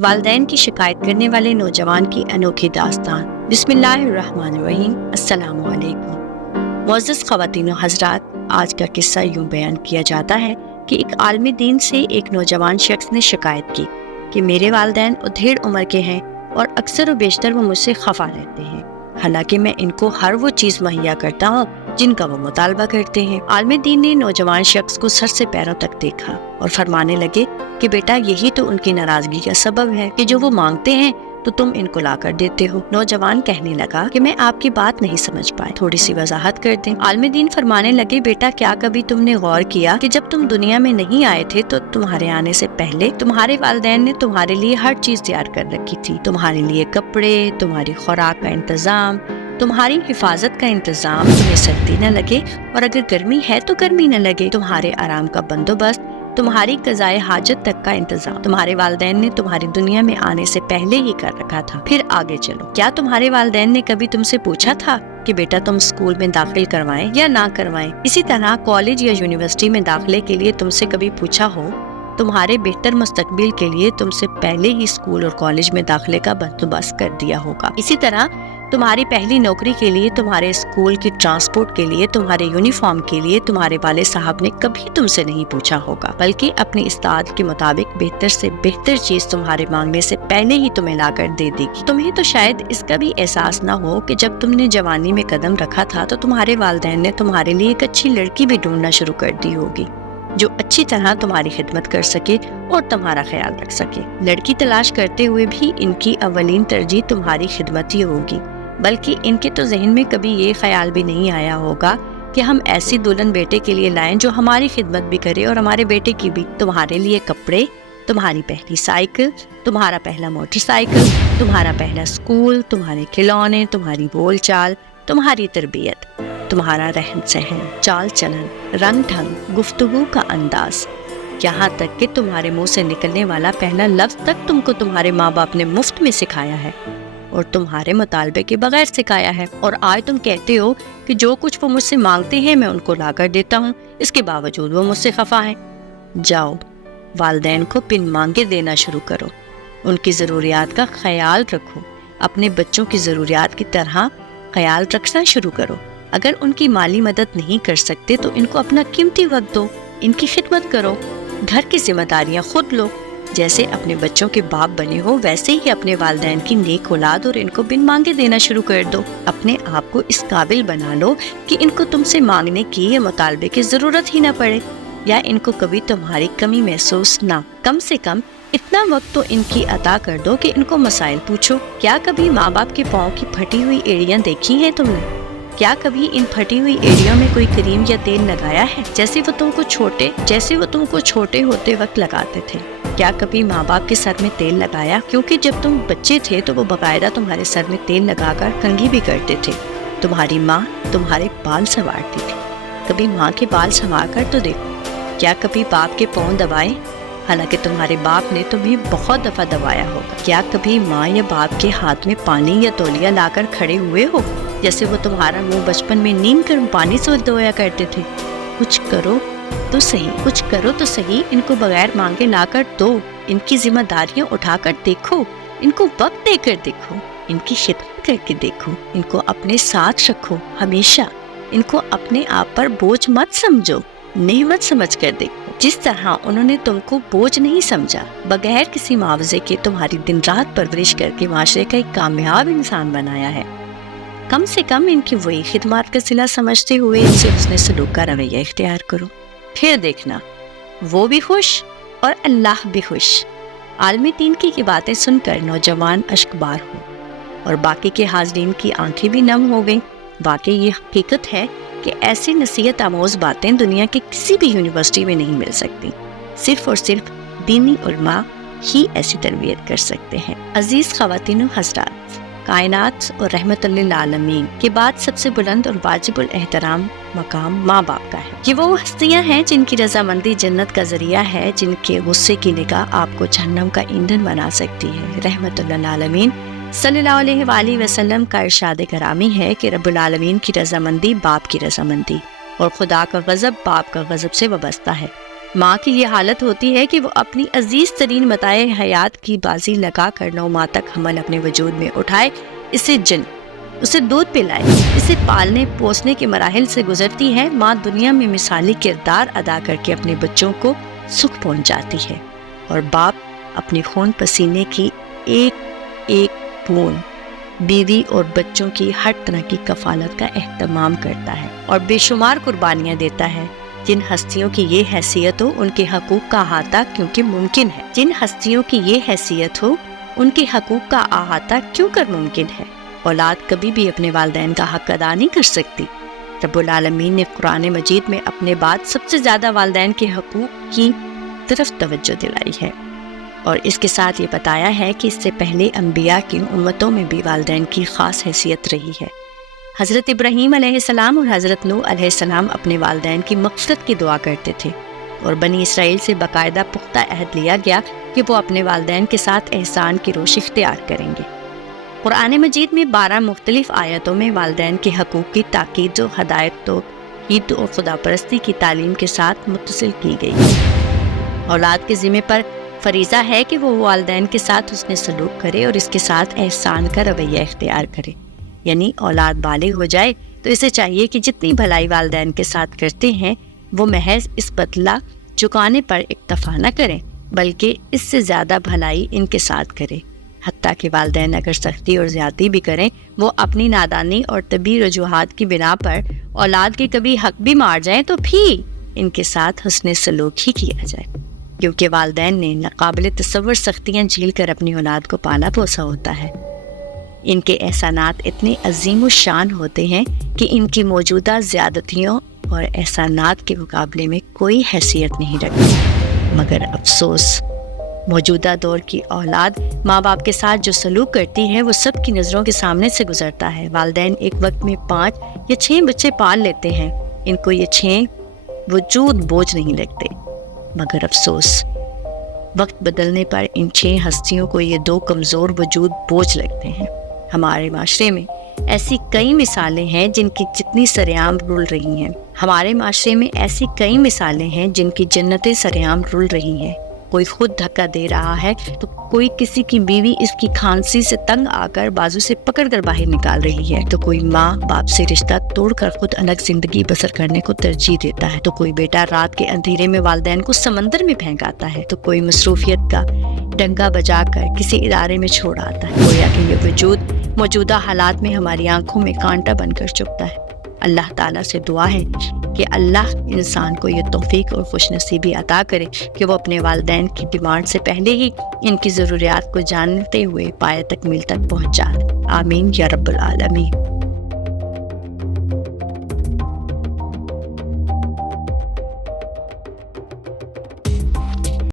والدین کی شکایت کرنے والے نوجوان کی انوکھی داستان۔ بسم اللہ الرحمن الرحیم۔ السلام علیکم معزز خواتین و حضرات، آج کا قصہ یوں بیان کیا جاتا ہے کہ ایک عالم دین سے ایک نوجوان شخص نے شکایت کی کہ میرے والدین ادھیڑ عمر کے ہیں اور اکثر و بیشتر وہ مجھ سے خفا رہتے ہیں، حالانکہ میں ان کو ہر وہ چیز مہیا کرتا ہوں جن کا وہ مطالبہ کرتے ہیں۔ عالم دین نے نوجوان شخص کو سر سے پیروں تک دیکھا اور فرمانے لگے کہ بیٹا، یہی تو ان کی ناراضگی کا سبب ہے کہ جو وہ مانگتے ہیں تو تم ان کو لا کر دیتے ہو۔ نوجوان کہنے لگا کہ میں آپ کی بات نہیں سمجھ پائے، تھوڑی سی وضاحت کر دیں۔ عالم دین فرمانے لگے، بیٹا کیا کبھی تم نے غور کیا کہ جب تم دنیا میں نہیں آئے تھے تو تمہارے آنے سے پہلے تمہارے والدین نے تمہارے لیے ہر چیز تیار کر رکھی تھی، تمہارے لیے کپڑے، تمہاری خوراک کا انتظام، تمہاری حفاظت کا انتظام، تمہیں سردی نہ لگے اور اگر گرمی ہے تو گرمی نہ لگے، تمہارے آرام کا بندوبست، تمہاری قضائے حاجت تک کا انتظام تمہارے والدین نے تمہاری دنیا میں آنے سے پہلے ہی کر رکھا تھا۔ پھر آگے چلو، کیا تمہارے والدین نے کبھی تم سے پوچھا تھا کہ بیٹا تم اسکول میں داخل کروائیں یا نہ کروائیں؟ اسی طرح کالج یا یونیورسٹی میں داخلے کے لیے تم سے کبھی پوچھا ہو؟ تمہارے بہتر مستقبل کے لیے تم سے پہلے ہی اسکول اور کالج میں داخلے کا بندوبست کر دیا ہوگا۔ اسی طرح تمہاری پہلی نوکری کے لیے، تمہارے اسکول کی ٹرانسپورٹ کے لیے، تمہارے یونیفارم کے لیے تمہارے والد صاحب نے کبھی تم سے نہیں پوچھا ہوگا، بلکہ اپنی استعداد کے مطابق بہتر سے بہتر چیز تمہارے مانگنے سے پہلے ہی تمہیں لا کر دے دے گی۔ تمہیں تو شاید اس کا بھی احساس نہ ہو کہ جب تم نے جوانی میں قدم رکھا تھا تو تمہارے والدین نے تمہارے لیے ایک اچھی لڑکی بھی ڈھونڈنا شروع کر دی ہوگی جو اچھی طرح تمہاری خدمت کر سکے اور تمہارا خیال رکھ سکے۔ لڑکی تلاش کرتے ہوئے بھی ان کی اولین ترجیح تمہاری خدمت ہی ہوگی، بلکہ ان کے تو ذہن میں کبھی یہ خیال بھی نہیں آیا ہوگا کہ ہم ایسی دلہن بیٹے کے لیے لائیں جو ہماری خدمت بھی کرے اور ہمارے بیٹے کی بھی۔ تمہارے لیے کپڑے، تمہاری پہلی سائیکل، تمہارا پہلا موٹر سائیکل، تمہارا پہلا اسکول، تمہارے کھلونے، تمہاری بول چال، تمہاری تربیت، تمہارا رہن سہن، چال چلن، رنگ ڈھنگ، گفتگو کا انداز، یہاں تک کہ تمہارے منہ سے نکلنے والا پہلا لفظ تک تم کو تمہارے ماں باپ نے مفت میں سکھایا ہے اور تمہارے مطالبے کے بغیر سکھایا ہے، اور آج تم کہتے ہو کہ جو کچھ وہ مجھ سے مانگتے ہیں میں ان کو لا کر دیتا ہوں، اس کے باوجود وہ مجھ سے خفا ہیں۔ جاؤ، والدین کو بن مانگے دینا شروع کرو، ان کی ضروریات کا خیال رکھو، اپنے بچوں کی ضروریات کی طرح خیال رکھنا شروع کرو۔ اگر ان کی مالی مدد نہیں کر سکتے تو ان کو اپنا قیمتی وقت دو، ان کی خدمت کرو، گھر کی ذمہ داریاں خود لو۔ جیسے اپنے بچوں کے باپ بنے ہو ویسے ہی اپنے والدین کی نیک اولاد اور ان کو بن مانگے دینا شروع کر دو۔ اپنے آپ کو اس قابل بنا لو کہ ان کو تم سے مانگنے کی یا مطالبے کی ضرورت ہی نہ پڑے، یا ان کو کبھی تمہاری کمی محسوس نہ۔ کم سے کم اتنا وقت تو ان کی عطا کر دو کہ ان کو مسائل پوچھو۔ کیا کبھی ماں باپ کے پاؤں کی پھٹی ہوئی ایڑیاں دیکھی ہیں تم نے؟ کیا کبھی ان پھٹی ہوئی ایڑیوں میں کوئی کریم یا تیل لگایا ہے جیسے وہ تم کو چھوٹے ہوتے وقت لگاتے تھے؟ کیا کبھی ماں باپ کے سر میں تیل لگایا؟ کیونکہ جب تم بچے تھے تو وہ باقاعدہ تمہارے سر میں تیل لگا کر کنگھی بھی کرتے تھے۔ تمہاری ماں تمہارے بال سنوارتی تھی، کبھی ماں کے بال سنوار کر تو دیکھو۔ کیا کبھی باپ کے پاؤں دبائے؟ حالانکہ تمہارے باپ نے تمہیں بہت دفعہ دبایا ہوگا۔ کیا کبھی ماں یا باپ کے ہاتھ میں پانی یا تولیہ لا کر کھڑے ہوئے ہو جیسے وہ تمہارا منہ بچپن میں نیم گرم پانی سے دھویا کرتے تھے؟ کچھ کرو تو صحیح، ان کو بغیر مانگے لا کر دو، ان کی ذمہ داریاں اٹھا کر دیکھو، ان کو وقت دے کر دیکھو، ان کی خدمت کر کے دیکھو، ان کو اپنے ساتھ رکھو ہمیشہ، ان کو اپنے آپ پر بوجھ مت سمجھو، نعمت سمجھ کر دیکھو۔ جس طرح انہوں نے تم کو بوجھ نہیں سمجھا، بغیر کسی معاوضے کے تمہاری دن رات پرورش کر کے معاشرے کا ایک کامیاب انسان بنایا ہے، کم سے کم ان کی وہی خدمات کا صلہ سمجھتے ہوئے ان سے حسن سلوک کا رویہ اختیار کرو، پھر دیکھنا وہ بھی خوش اور اللہ بھی خوش۔ عالم دین کی یہ باتیں سن کر نوجوان اشکبار ہو اور باقی کے حاضرین کی آنکھیں بھی نم ہو گئیں۔ واقعی یہ حقیقت ہے کہ ایسی نصیحت آموز باتیں دنیا کی کسی بھی یونیورسٹی میں نہیں مل سکتی، صرف اور صرف دینی علماء ہی ایسی تربیت کر سکتے ہیں۔ عزیز خواتین و حضرات، کائنات اور رحمت للعالمین کے بعد سب سے بلند اور واجب الاحترام مقام ماں باپ کا ہے۔ یہ وہ ہستیاں ہیں جن کی رضامندی جنت کا ذریعہ ہے، جن کے غصے کی نگاہ آپ کو جہنم کا ایندھن بنا سکتی ہے۔ رحمت للعالمین صلی اللہ علیہ وآلہ وسلم کا ارشاد گرامی ہے کہ رب العالمین کی رضامندی باپ کی رضامندی اور خدا کا غضب باپ کا غضب سے وابستہ ہے۔ ماں کی یہ حالت ہوتی ہے کہ وہ اپنی عزیز ترین متاع حیات کی بازی لگا کر 9 ماہ تک حمل اپنے وجود میں اٹھائے، اسے دودھ پلائے، اسے پالنے پوسنے کے مراحل سے گزرتی ہے۔ ماں دنیا میں مثالی کردار ادا کر کے اپنے بچوں کو سکھ پہنچاتی ہے، اور باپ اپنے خون پسینے کی ایک ایک بوند بیوی اور بچوں کی ہر طرح کی کفالت کا اہتمام کرتا ہے اور بے شمار قربانیاں دیتا ہے۔ جن ہستیوں کی یہ حیثیت ہو، ان کے حقوق کا احاطہ کیونکہ ممکن ہے۔ جن ہستیوں کی یہ حیثیت ہو، ان کے حقوق کا احاطہ کیوں کر ممکن ہے۔ اولاد کبھی بھی اپنے والدین کا حق ادا نہیں کر سکتی۔ رب العالمین نے قرآن مجید میں اپنے بعد سب سے زیادہ والدین کے حقوق کی طرف توجہ دلائی ہے، اور اس کے ساتھ یہ بتایا ہے کہ اس سے پہلے انبیاء کی امتوں میں بھی والدین کی خاص حیثیت رہی ہے۔ حضرت ابراہیم علیہ السلام اور حضرت نوح علیہ السلام اپنے والدین کی مغفرت کی دعا کرتے تھے، اور بنی اسرائیل سے باقاعدہ پختہ عہد لیا گیا کہ وہ اپنے والدین کے ساتھ احسان کی روش اختیار کریں گے۔ قرآن مجید میں 12 مختلف آیتوں میں والدین کے حقوق کی تاکید و ہدایت توحید اور خدا پرستی کی تعلیم کے ساتھ متصل کی گئی ہے۔ اولاد کے ذمہ پر فریضہ ہے کہ وہ والدین کے ساتھ حسن سلوک کرے اور اس کے ساتھ احسان کا رویہ اختیار کرے، یعنی اولاد بالغ ہو جائے تو اسے چاہیے کہ جتنی بھلائی والدین کے ساتھ کرتے ہیں وہ محض اس بدلہ چکانے پر اکتفا نہ کریں، بلکہ اس سے زیادہ بھلائی ان کے ساتھ کرے۔ حتیٰ کہ والدین اگر سختی اور زیادتی بھی کریں، وہ اپنی نادانی اور طبی وجوہات کی بنا پر اولاد کے کبھی حق بھی مار جائیں تو بھی ان کے ساتھ حسن سلوک ہی کیا جائے، کیونکہ والدین نے ناقابل تصور سختیاں جھیل کر اپنی اولاد کو پالا پوسا ہوتا ہے۔ ان کے احسانات اتنے عظیم الشان ہوتے ہیں کہ ان کی موجودہ زیادتیوں اور احسانات کے مقابلے میں کوئی حیثیت نہیں رکھتی۔ مگر افسوس، موجودہ دور کی اولاد ماں باپ کے ساتھ جو سلوک کرتی ہے وہ سب کی نظروں کے سامنے سے گزرتا ہے۔ والدین ایک وقت میں 5 یا 6 بچے پال لیتے ہیں، ان کو یہ 6 وجود بوجھ نہیں لگتے، مگر افسوس وقت بدلنے پر ان 6 ہستیوں کو یہ 2 کمزور وجود بوجھ لگتے ہیں۔ ہمارے معاشرے میں ایسی کئی مثالیں ہیں جن کی جتنی سرعام رول رہی ہیں، ہمارے معاشرے میں ایسی کئی مثالیں ہیں جن کی جنتیں سرعام رول رہی ہیں۔ کوئی خود دھکا دے رہا ہے تو کوئی کسی کی بیوی اس کی کھانسی سے تنگ آ کر بازو سے پکڑ کر باہر نکال رہی ہے، تو کوئی ماں باپ سے رشتہ توڑ کر خود الگ زندگی بسر کرنے کو ترجیح دیتا ہے، تو کوئی بیٹا رات کے اندھیرے میں والدین کو سمندر میں پھینک آتا ہے، تو کوئی مصروفیت کا ڈنگا بجا کر کسی ادارے میں چھوڑ آتا ہے۔ گویا کہ یہ وجود موجودہ حالات میں ہماری آنکھوں میں کانٹا بن کر چبھتا ہے۔ اللہ تعالیٰ سے دعا ہے کہ اللہ انسان کو یہ توفیق اور خوش نصیبی عطا کرے کہ وہ اپنے والدین کی ڈیمانڈ سے پہلے ہی ان کی ضروریات کو جانتے ہوئے پایہ تکمیل تک پہنچا۔ آمین یا رب العالمین۔